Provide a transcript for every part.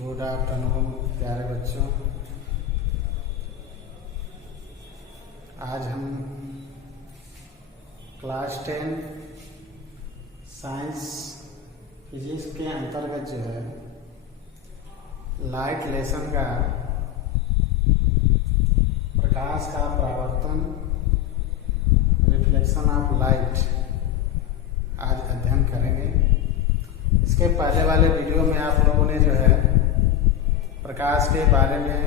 Good afternoon प्यारे बच्चों। आज हम क्लास 10 साइंस फिजिक्स के अंतर्गत जो है लाइट लेसन का प्रकाश का परावर्तन रिफ्लेक्शन ऑफ लाइट आज अध्ययन करेंगे। इसके पहले वाले वीडियो में आप लोगों ने जो है प्रकाश के बारे में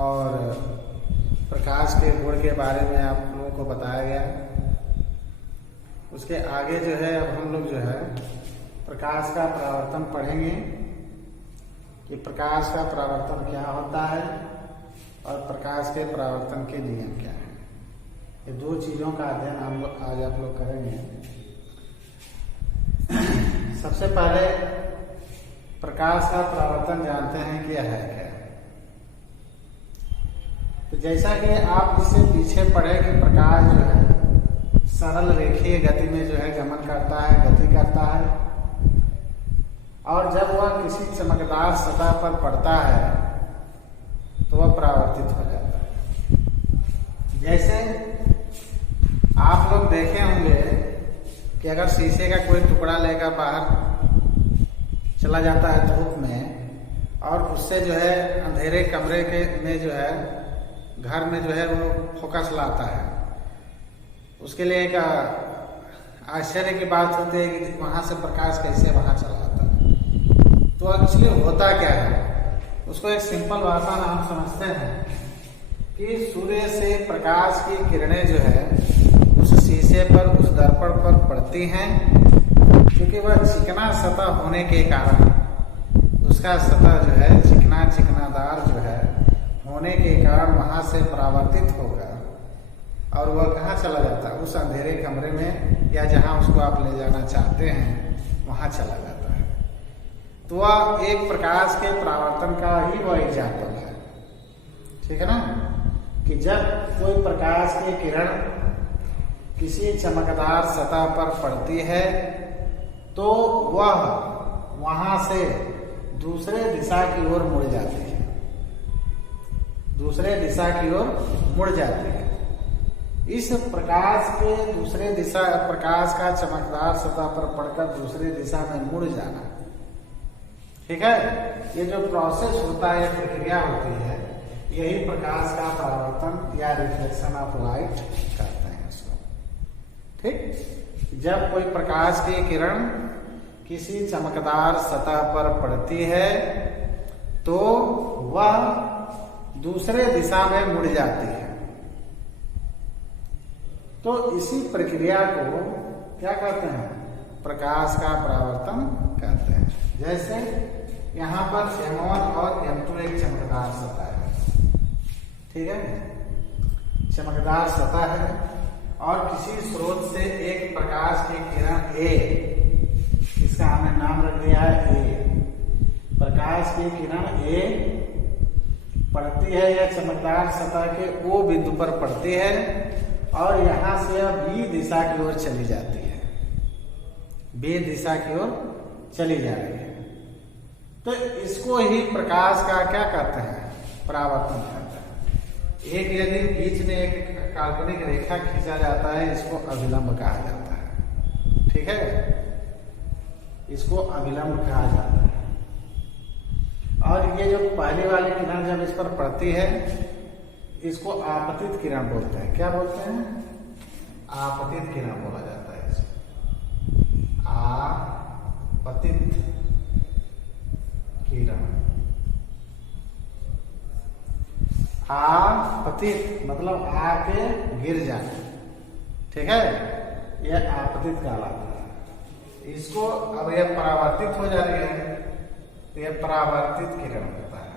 और प्रकाश के गुण के बारे में आप लोगों को बताया गया। उसके आगे जो है अब हम लोग जो है प्रकाश का परावर्तन पढ़ेंगे कि प्रकाश का परावर्तन क्या होता है और प्रकाश के परावर्तन के नियम क्या है। ये दो चीज़ों का अध्ययन हम लोग आज आप लोग करेंगे। सबसे पहले प्रकाश का परावर्तन जानते हैं क्या है क्या। तो जैसा कि आप इससे पीछे पढ़े कि प्रकाश जो है सरल रेखीय गति में जो है गमन करता है, गति करता है, और जब वह किसी चमकदार सतह पर पड़ता है तो वह परावर्तित हो जाता है। जैसे आप लोग देखे होंगे कि अगर शीशे का कोई टुकड़ा लेकर बाहर चला जाता है धूप में और उससे जो है अंधेरे कमरे के में जो है घर में जो है वो फोकस लाता है, उसके लिए एक आश्चर्य की बात होती है कि वहां से प्रकाश कैसे वहां चला आता है। तो एक्चुअली होता क्या है, उसको एक सिंपल भाषा में हम समझते हैं कि सूर्य से प्रकाश की किरणें जो है उस शीशे पर, उस दर्पण पर पड़ती हैं, क्योंकि वह चिकना सतह होने के कारण उसका सतह जो है चिकनादार जो है होने के कारण वहां से परावर्तित होगा और वह कहाँ चला जाता है, उस अंधेरे कमरे में या जहां उसको आप ले जाना चाहते हैं वहां चला जाता है। तो वह एक प्रकाश के परावर्तन का ही वह एग्जाम्पल है, ठीक है ना, कि जब कोई प्रकाश की किरण किसी चमकदार सतह पर पड़ती है तो वह वहां से दूसरे दिशा की ओर मुड़ जाती है, दूसरे दिशा की ओर मुड़ जाती है। इस प्रकाश के दूसरे दिशा, प्रकाश का चमकदार सतह पर पड़कर दूसरे दिशा में मुड़ जाना, ठीक है, ये जो प्रोसेस होता है, प्रक्रिया होती है, यही प्रकाश का परावर्तन या रिफ्लेक्शन ऑफ लाइट करते हैं इसको। ठीक, जब कोई प्रकाश की किरण किसी चमकदार सतह पर पड़ती है तो वह दूसरे दिशा में मुड़ जाती है। तो इसी प्रक्रिया को क्या कहते हैं, प्रकाश का परावर्तन कहते हैं। जैसे यहाँ पर M1 और M2 एक चमकदार सतह है, ठीक है, चमकदार सतह है और किसी स्रोत से एक प्रकाश की किरण A, इसका हमने नाम रख दिया है A, प्रकाश की किरण A पड़ती है या चमकदार सतह के O बिंदु पर पड़ती है और यहां से अब B दिशा की ओर चली जाती है, B दिशा की ओर चली जा रही है। तो इसको ही प्रकाश का क्या कहते हैं, परावर्तन कहते हैं। एक यदि बीच में एक काल्पनिक रेखा खींचा जाता है, इसको अभिलंब कहा जाता है, ठीक है, इसको अभिलंब कहा जाता है। और ये जो पहली वाली किरण जब इस पर पड़ती है इसको आपतित किरण बोलते हैं। क्या बोलते हैं, आपतित किरण बोला जाता है इसको, आपतित किरण। आपतित मतलब आके गिर जाना, ठीक है, यह आपतित कहलाता है। इसको अब यह परावर्तित हो जा रही है तो यह परावर्तित किरण होता है।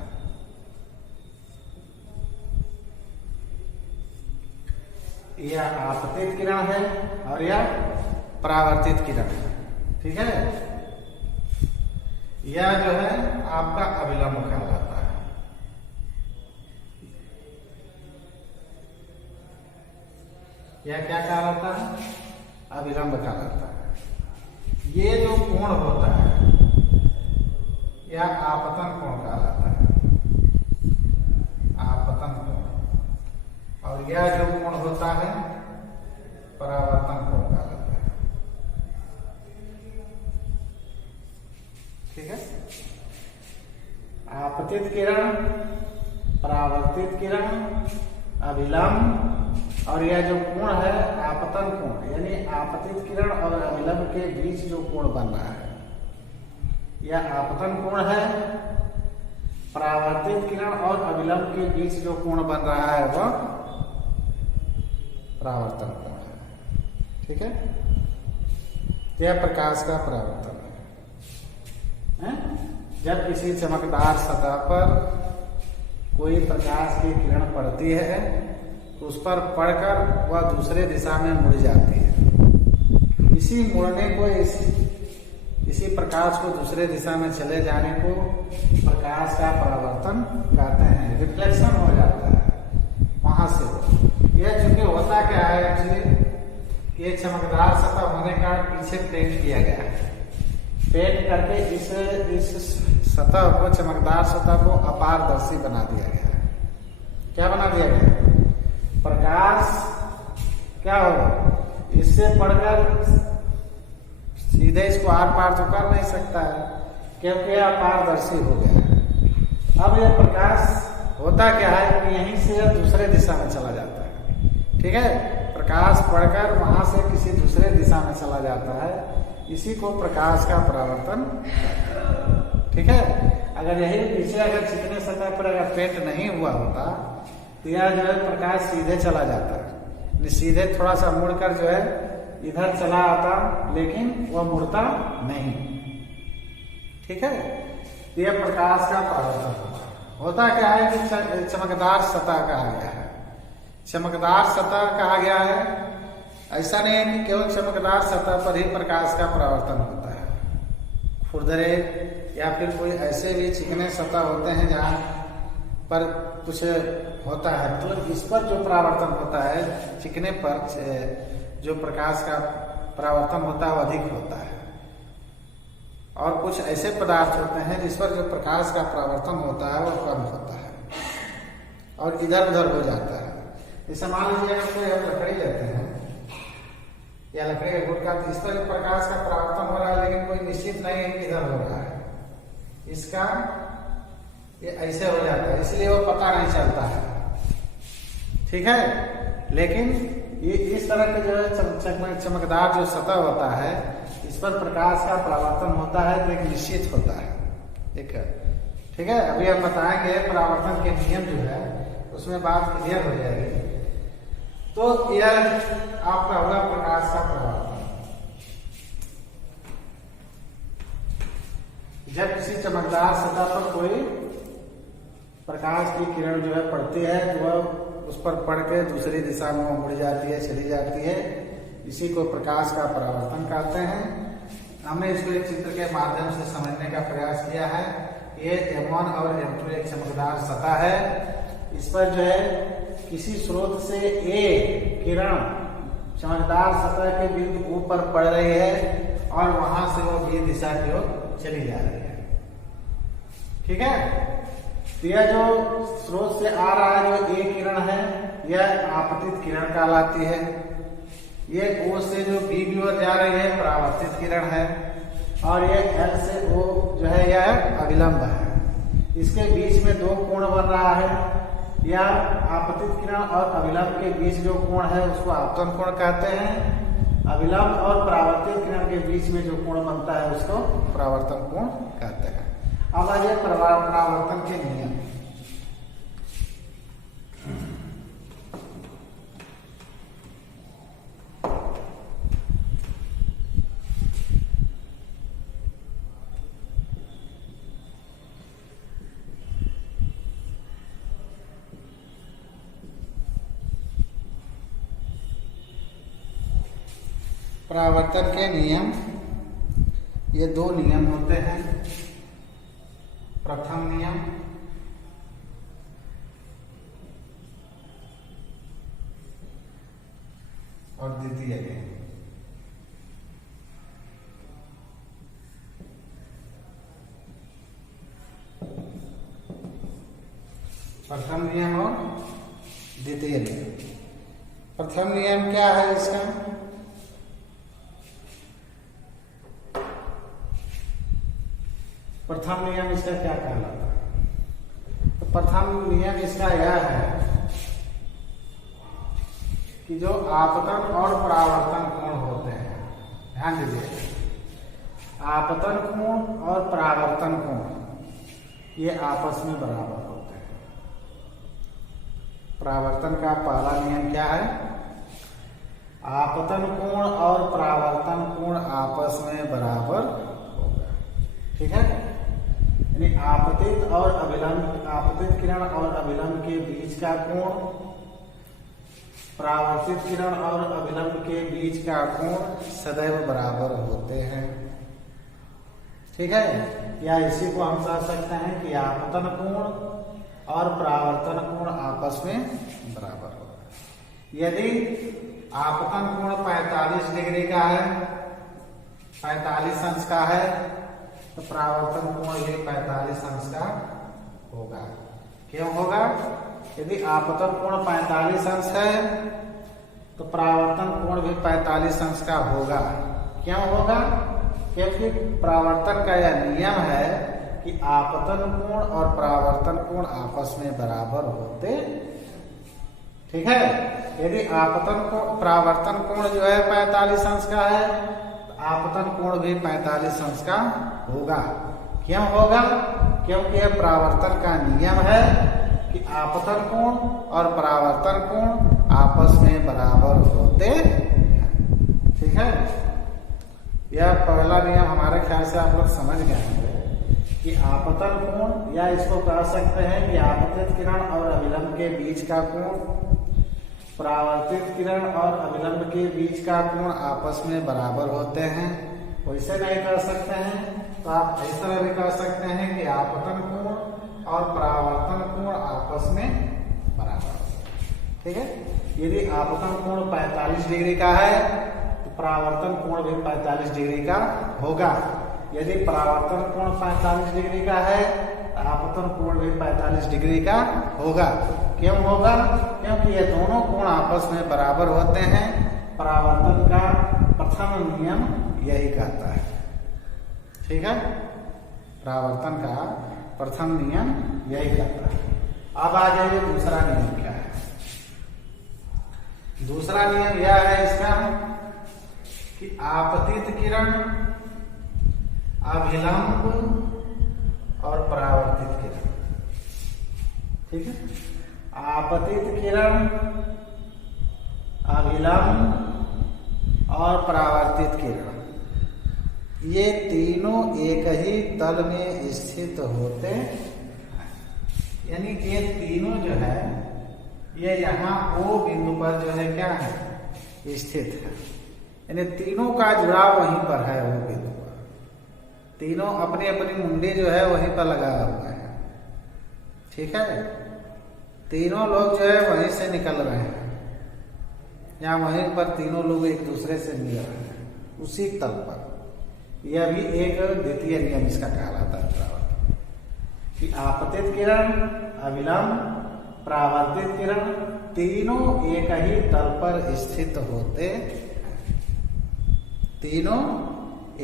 यह आपतित किरण है और यह परावर्तित किरण है, ठीक है। यह जो है आपका अभिलंब कहलाता है। यह क्या कहलाता है, अभिलंब कहलाता है। ये जो कोण होता है या आपतन कोण कहलाता है, आपतन कोण। और यह जो कोण होता है परावर्तन कोण कहलाता है। ठीक है, आपतित किरण, परावर्तित किरण, अभिलंब, और यह जो कोण है आपतन कोण, यानी आपतित किरण और अभिलंब के बीच जो कोण बन रहा है यह आपतन कोण है। परावर्तित किरण और अभिलंब के बीच जो कोण बन रहा है वह परावर्तन कोण है। ठीक है, यह प्रकाश का परावर्तन है। जब किसी चमकदार सतह पर कोई प्रकाश की किरण पड़ती है तो उस पर पड़कर वह दूसरे दिशा में मुड़ जाती है। इसी मुड़ने को, इसी प्रकाश को दूसरे दिशा में चले जाने को प्रकाश का परावर्तन कहते हैं। रिफ्लेक्शन हो जाता है वहां से। यह चूंकि होता क्या है एक्चुअली, ये चमकदार सतह होने का पीछे पेंट किया गया है। पेंट करके इस सतह को, चमकदार सतह को अपारदर्शी बना दिया गया है। क्या बना दिया गया? प्रकाश क्या होगा, इससे पड़कर सीधे इसको आर पार तो कर नहीं सकता है क्योंकि यह अपारदर्शी हो गया है। अब यह प्रकाश होता क्या है कि यहीं से यह दूसरे दिशा में चला जाता है। ठीक है, प्रकाश पड़कर वहां से किसी दूसरे दिशा में चला जाता है, इसी को प्रकाश का परावर्तन। ठीक है, अगर यही पीछे अगर चिकने सतह पर अगर पेंट नहीं हुआ होता तो यह जो है प्रकाश सीधे चला जाता है, सीधे थोड़ा सा मुड़कर जो है इधर चला आता, लेकिन वह मुड़ता नहीं। ठीक है, यह प्रकाश का परावर्तन होता क्या है कि चमकदार सतह कहा गया है। चमकदार सतह कहा गया है, ऐसा नहीं है कि केवल चमकदार सतह पर ही प्रकाश का परावर्तन होता है। खुरदरे या फिर कोई ऐसे भी चिकने सतह होते हैं जहाँ पर कुछ होता है तो इस पर जो परावर्तन होता है, चिकने पर जो प्रकाश का परावर्तन होता है वो अधिक होता है। और कुछ ऐसे पदार्थ होते हैं जिस पर जो प्रकाश का परावर्तन होता है वो कम होता है और इधर उधर हो जाता है। जैसे मान लीजिए कोई हम लकड़ी लेते हैं या लकड़ी का गुटका, इस पर जो प्रकाश का परावर्तन हो रहा है लेकिन कोई निश्चित नहीं है किधर हो रहा है, इसका ये ऐसे हो जाता है, इसलिए वो पता नहीं चलता है। ठीक है, लेकिन ये इस तरह के जो है चमकदार जो सतह होता है इस पर प्रकाश का परावर्तन होता है तो एक निश्चित होता है। ठीक है, अभी हम बताएंगे परावर्तन के नियम जो है उसमें बात क्लियर हो जाएगी। तो यह आपका होगा प्रकाश का परावर्तन। जब किसी चमकदार सतह पर कोई प्रकाश की किरण जो है पड़ती है तो वह उस पर पड़ के दूसरी दिशा में मुड़ जाती है, चली जाती है, इसी को प्रकाश का परावर्तन कहते हैं। हमने इसको एक चित्र के माध्यम से समझने का प्रयास किया है। ये M1 और M2 एक चमकदार सतह है, इस पर जो है किसी स्रोत से एक किरण चमकदार सतह के बिल्कुल ऊपर पड़ रही है और वहां से वो बी दिशा की ओर चली जा रही है। ठीक है, तो यह जो स्रोत से आ रहा है जो ए किरण है यह आपतित किरण कहलाती है। ये O से जो बी की ओर जा रही है परावर्तित किरण है और ये L से O जो है यह अभिलंब है। इसके बीच में दो कोण बन रहा है, या आपतित किरण और अभिलंब के बीच जो कोण है उसको आपतन कोण कहते हैं। अभिलंब और परावर्तित किरण के बीच में जो कोण बनता है उसको परावर्तन कोण कहते हैं। अब आइए परावर्तन के नियम। परावर्तन के नियम, ये दो नियम होते हैं। प्रथम नियम और द्वितीय नियम। प्रथम नियम और द्वितीय नियम। प्रथम नियम क्या है इसका? प्रथम नियम इसका क्या कहलाता है? तो प्रथम नियम इसका यह है कि जो आपतन और परावर्तन कोण होते हैं, ध्यान दीजिए, आपतन कोण और परावर्तन कोण ये आपस में बराबर होते हैं। परावर्तन का पहला नियम क्या है? आपतन कोण और परावर्तन कोण आपस में बराबर होगा। ठीक है, यानी आपतित और अभिलंब, आपतित किरण और अभिलंब के बीच का कोण, परावर्तित किरण और अभिलंब के बीच का कोण सदैव बराबर होते हैं। ठीक है, या इसी को हम कह सकते हैं कि आपतन कोण और परावर्तन कोण आपस में बराबर होगा। यदि आपतन कोण 45 डिग्री का है, 45 अंश का है, तो परावर्तन कोण भी 45 अंश का होगा। क्यों होगा? यदि आपतन कोण 45 अंश है तो परावर्तन कोण भी 45 अंश का होगा। क्यों होगा? क्योंकि परावर्तन का यह नियम है कि आपतन कोण और परावर्तन कोण आपस में बराबर होते। ठीक है, यदि आपतन कोण, परावर्तन कोण जो है 45 अंश का है तो आपतन कोण भी 45 अंश का होगा। क्यों होगा? क्योंकि यह परावर्तन का नियम है कि आपतन कोण और परावर्तन कोण आपस में बराबर होते हैं। ठीक है, यह पहला नियम हमारे ख्याल से आप लोग समझ गए होंगे कि आपतन कोण, या इसको कह सकते हैं कि आपतित किरण और अभिलंब के बीच का कोण, परावर्तित किरण और अभिलंब के बीच का कोण आपस में बराबर होते हैं। वैसे नहीं कर सकते हैं तो आप इस तरह भी कह सकते हैं कि आपतन कोण और परावर्तन कोण आपस में बराबर होते हैं। ठीक है, यदि आपतन कोण 45 डिग्री का है तो परावर्तन कोण भी 45 डिग्री का होगा। यदि परावर्तन कोण 45 डिग्री का है तो आपतन कोण भी 45 डिग्री का होगा। क्यों होगा? क्योंकि ये दोनों कोण आपस में बराबर होते हैं। परावर्तन का प्रथम नियम यही कहता है। ठीक है, परावर्तन का प्रथम नियम यही कहता है। अब आ जाइए दूसरा नियम क्या है। दूसरा नियम यह है इसका कि आपतित किरण, अभिलंब और परावर्तित किरण। ठीक है, आपतित किरण, अभिलंब और परावर्तित किरण ये तीनों एक ही तल में स्थित होते हैं। यानी कि ये तीनों जो है ये यहाँ O बिंदु पर जो है क्या है, स्थित है। यानी तीनों का जुड़ाव वहीं पर है, O बिंदु पर। तीनों अपनी अपनी मुंडी जो है वहीं पर लगा हुआ है। ठीक है, तीनों लोग जो है वहीं से निकल रहे हैं, या वहीं पर तीनों लोग एक दूसरे से मिल रहे हैं उसी तल पर। यह भी एक द्वितीय नियम इसका कहलाता है कि आपतित किरण, अभिलंब, परावर्तित किरण तीनों एक ही तल पर स्थित होते हैं। तीनों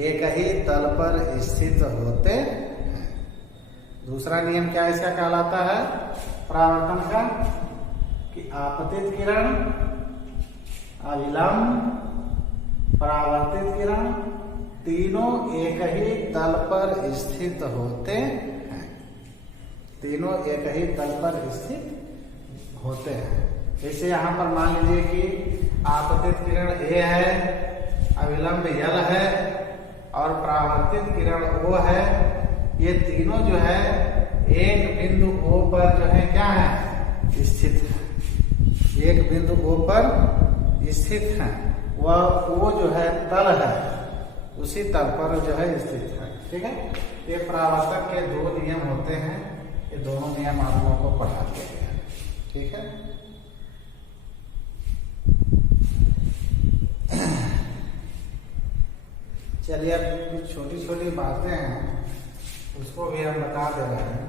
एक ही तल पर स्थित होते हैं। दूसरा नियम क्या इसका कहलाता है परावर्तन का? कि आपतित किरण, अभिलंब, परावर्तित किरण तीनों एक ही तल पर स्थित होते हैं। तीनों एक ही तल पर स्थित होते हैं। जैसे यहाँ पर मान लीजिए कि आपतित किरण A है, अभिलंब L है और परावर्तित किरण O है। ये तीनों जो है एक बिंदु O पर जो है क्या है, स्थित है। एक बिंदु O पर स्थित है। वह O जो है तल है, उसी तल पर जो है स्थित है। ठीक है, ये परावर्तन के दो नियम होते हैं। ये दोनों नियम आप लोगों को पढ़ाते हैं। ठीक है, चलिए अब कुछ छोटी छोटी बातें हैं उसको भी हम बता दे रहे हैं।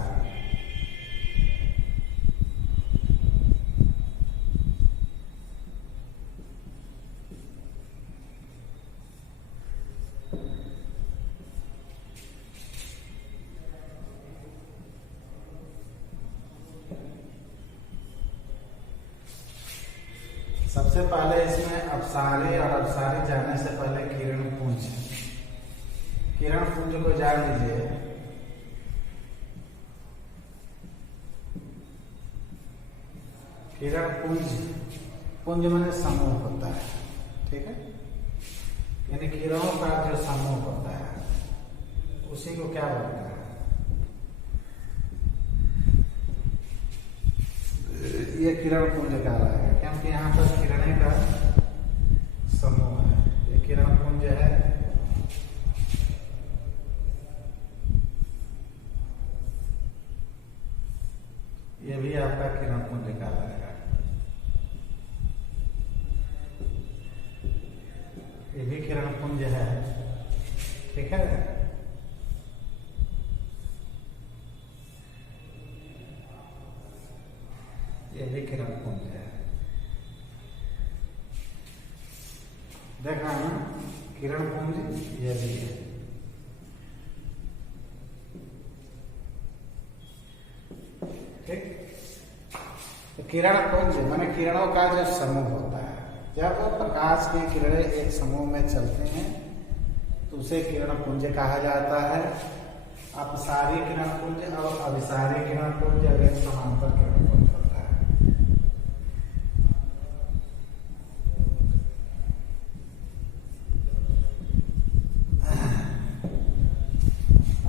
अपसारी। सबसे पहले इसमें अपसारी और अपसारी जाने से पहले किरण पुंज, किरण पुंज को जान लीजिए। किरण पुंज, पुंज माने समूह होता है, ठीक है, यानी किरणों का जो समूह होता है उसी को क्या बोलते हैं, ये किरण पुंज कहलाएगा, क्योंकि यहाँ पर किरणें का समूह है। ये किरण पुंज है। ये भी आपका किरण पुंज कहलाएगा। ये भी किरण पुंज है, ठीक है। ये भी किरण पुंज है। देखा ना, किरण पुंज ये भी है। ठीक, तो किरण पुंज माने किरणों का जो समूह होता है। जब प्रकाश की किरणें एक समूह में चलते हैं तो उसे किरण पुंज कहा जाता है। अपसारी किरण पुंज और अभिसारी किरण पुंज और एक समांतर किरण पुंज होता है।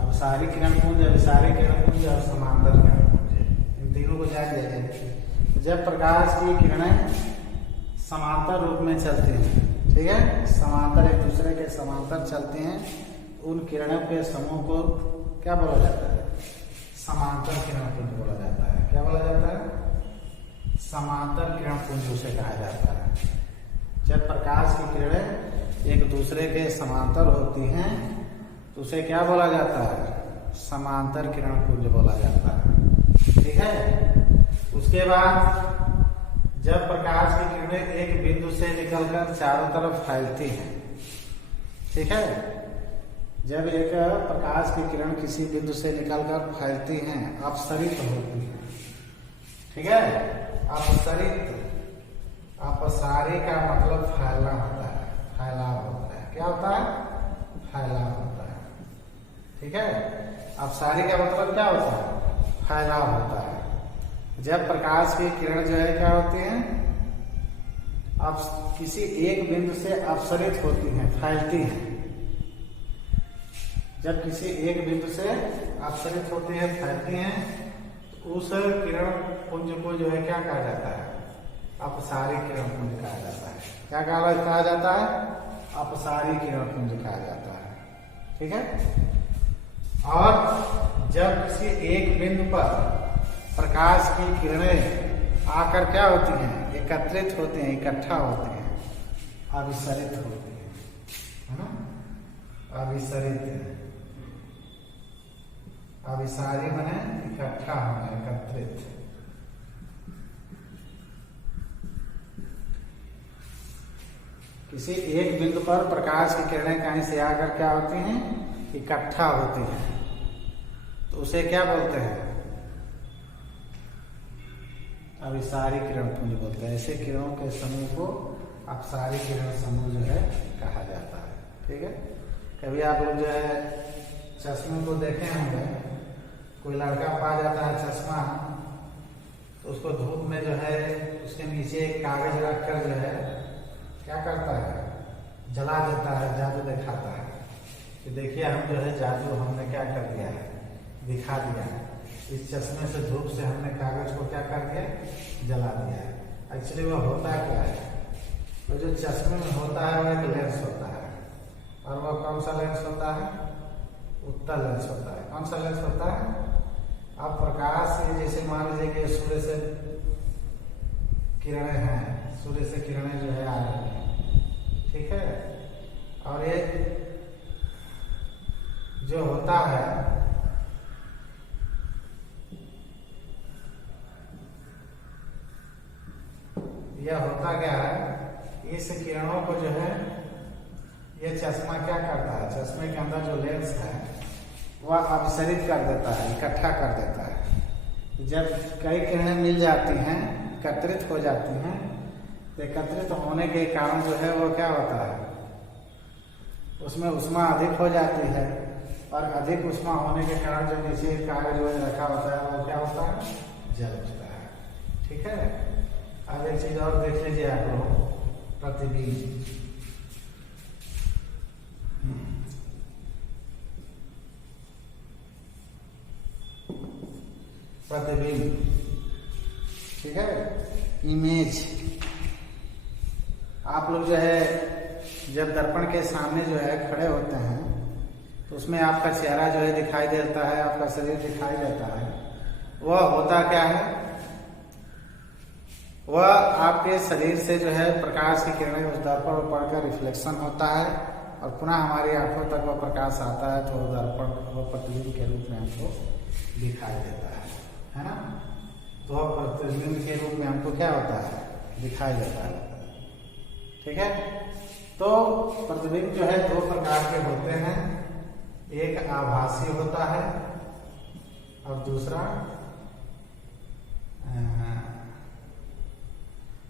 अपसारी किरण पुंज, अभिसारी किरण पुंज और समांतर किरण पुंज, इन तीनों को जान लीजिए। जब प्रकाश की किरणें समांतर रूप में चलती हैं, ठीक है, समांतर एक दूसरे के समांतर चलते हैं, उन किरणों के समूह को क्या बोला जाता है, समांतर किरण पुंज बोला जाता है। क्या बोला जाता है, समांतर किरण पुंज उसे कहा जाता है। जब प्रकाश की किरणें एक दूसरे के समांतर होती हैं तो उसे क्या बोला जाता है, समांतर किरण पुंज बोला जाता है, ठीक है। उसके बाद जब प्रकाश की किरणें एक बिंदु से निकलकर चारों तरफ फैलती हैं, ठीक है, जब एक प्रकाश की किरण किसी बिंदु से निकलकर फैलती हैं, अपसरित होती है, ठीक है। अपसरित, अपसारी का मतलब फैलना होता है, फैलाव होता है। क्या होता है, फैलाव होता है, ठीक है। अपसारी का मतलब क्या होता है, फैलाव होता है। जब प्रकाश की किरण जो है क्या होती है, अब किसी एक बिंदु से अपसरित होती हैं, फैलती हैं। जब किसी एक बिंदु से अपसरित होती है, फैलती हैं, तो उस किरण पुंज को जो है क्या कहा जाता है, अपसारी किरण पुंज कहा जाता है। क्या कहा जाता है, अपसारी किरण पुंज कहा जाता है, ठीक है। और जब किसी एक बिंदु पर प्रकाश की किरणें आकर क्या होती हैं, एकत्रित होते हैं, इकट्ठा होते हैं, अभिसरित होते हैं, है ना, अभिसरित। अभिसारी माने इकट्ठा होना, एकत्रित। किसी एक बिंदु पर प्रकाश की किरणें कहीं से आकर क्या होती हैं, इकट्ठा होती हैं, तो उसे क्या बोलते हैं, अभिसारी किरण पुंज बोलते हैं। ऐसे किरणों के समूह को अपसारी किरण समूह जो है कहा जाता है, ठीक है। कभी आप लोग जो है चश्मे को देखे होंगे, कोई लड़का पा जाता है चश्मा, तो उसको धूप में जो है उसके नीचे एक कागज रखकर जो है क्या करता है, जला देता है, जादू दिखाता है कि देखिए हम जो है जादू हमने क्या कर दिया है, दिखा दिया है। इस चश्मे से, धूप से हमने कागज को क्या कर दिया, जला दिया है। एक्चुअली वो होता क्या है, तो जो चश्मे में होता है वो एक लेंस होता है, और वो कौन सा लेंस होता है, उत्तल लेंस होता है। कौन सा लेंस होता है, अब प्रकाश से जैसे मान लीजिए कि सूर्य से किरणें हैं, सूर्य से किरणें जो है आ रही हैं, ठीक है, और ये जो होता है यह होता क्या है, इस किरणों को जो है ये चश्मा क्या करता है, चश्मे के अंदर जो लेंस है वह अपसरित कर देता है, इकट्ठा कर देता है। जब कई किरणें मिल जाती हैं, एकत्रित हो जाती हैं, तो एकत्रित होने के कारण जो है वो क्या होता है, उसमें ऊष्मा अधिक हो जाती है, और अधिक ऊष्मा होने के कारण जो नीचे कागज जो रखा होता है वो क्या होता है, जल उठता है। ठीक है। अब एक चीज और देख लीजिए आप लोग, प्रतिबिंब। प्रतिबिंब, ठीक है, इमेज। आप लोग जो है जब दर्पण के सामने जो है खड़े होते हैं तो उसमें आपका चेहरा जो है दिखाई देता है, आपका शरीर दिखाई देता है। वह होता क्या है, वह आपके शरीर से जो है प्रकाश की किरणें उस दर्पण पर पड़कर रिफ्लेक्शन होता है और पुनः हमारी आंखों तक वह प्रकाश आता है, तो दर्पण वो प्रतिबिंब के रूप में हमको दिखाई देता है ना। तो वह प्रतिबिंब के रूप में हमको क्या होता है, दिखाई देता है। ठीक है। तो प्रतिबिंब जो है दो प्रकार के होते हैं, एक आभासी होता है और दूसरा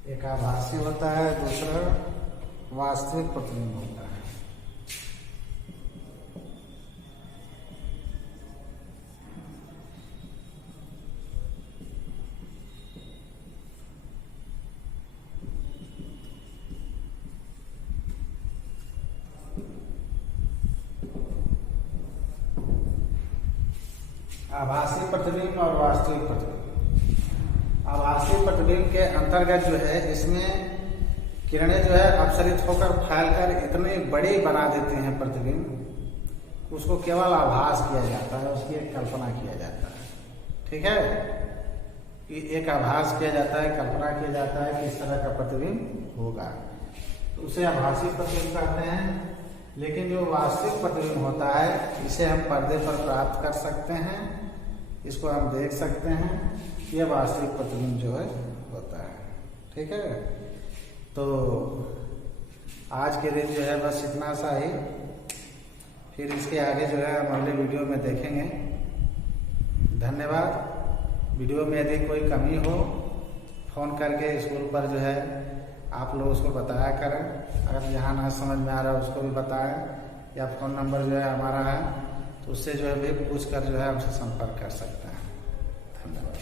एक आभासी होता है, दूसरा वास्तविक प्रतिबिंब होता है। आभासी प्रतिबिंब और वास्तविक प्रतिबिंब। आभासी प्रतिबिंब के अंतर्गत जो है इसमें किरणें जो है अपसरित होकर फैलकर इतनी बड़ी बना देते हैं प्रतिबिंब, उसको केवल आभास किया जाता है, उसकी एक कल्पना किया जाता है। ठीक है, कि एक आभास किया जाता है, कल्पना किया जाता है कि इस तरह का प्रतिबिंब होगा, तो उसे आभासी प्रतिबिंब कहते हैं। लेकिन जो वास्तविक प्रतिबिंब होता है इसे हम पर्दे पर प्राप्त कर सकते हैं, इसको हम देख सकते हैं, यह वास्तविक प्रतिबिंब जो है होता है। ठीक है। तो आज के दिन जो है बस इतना सा ही, फिर इसके आगे जो है हम अगले वीडियो में देखेंगे। धन्यवाद। वीडियो में यदि कोई कमी हो फोन करके स्कूल पर जो है आप लोग उसको बताया करें, अगर जहाँ ना समझ में आ रहा है उसको भी बताएं, या फोन नंबर जो है हमारा है तो उससे जो है भी पूछ कर जो है हमसे संपर्क कर सकते हैं। धन्यवाद।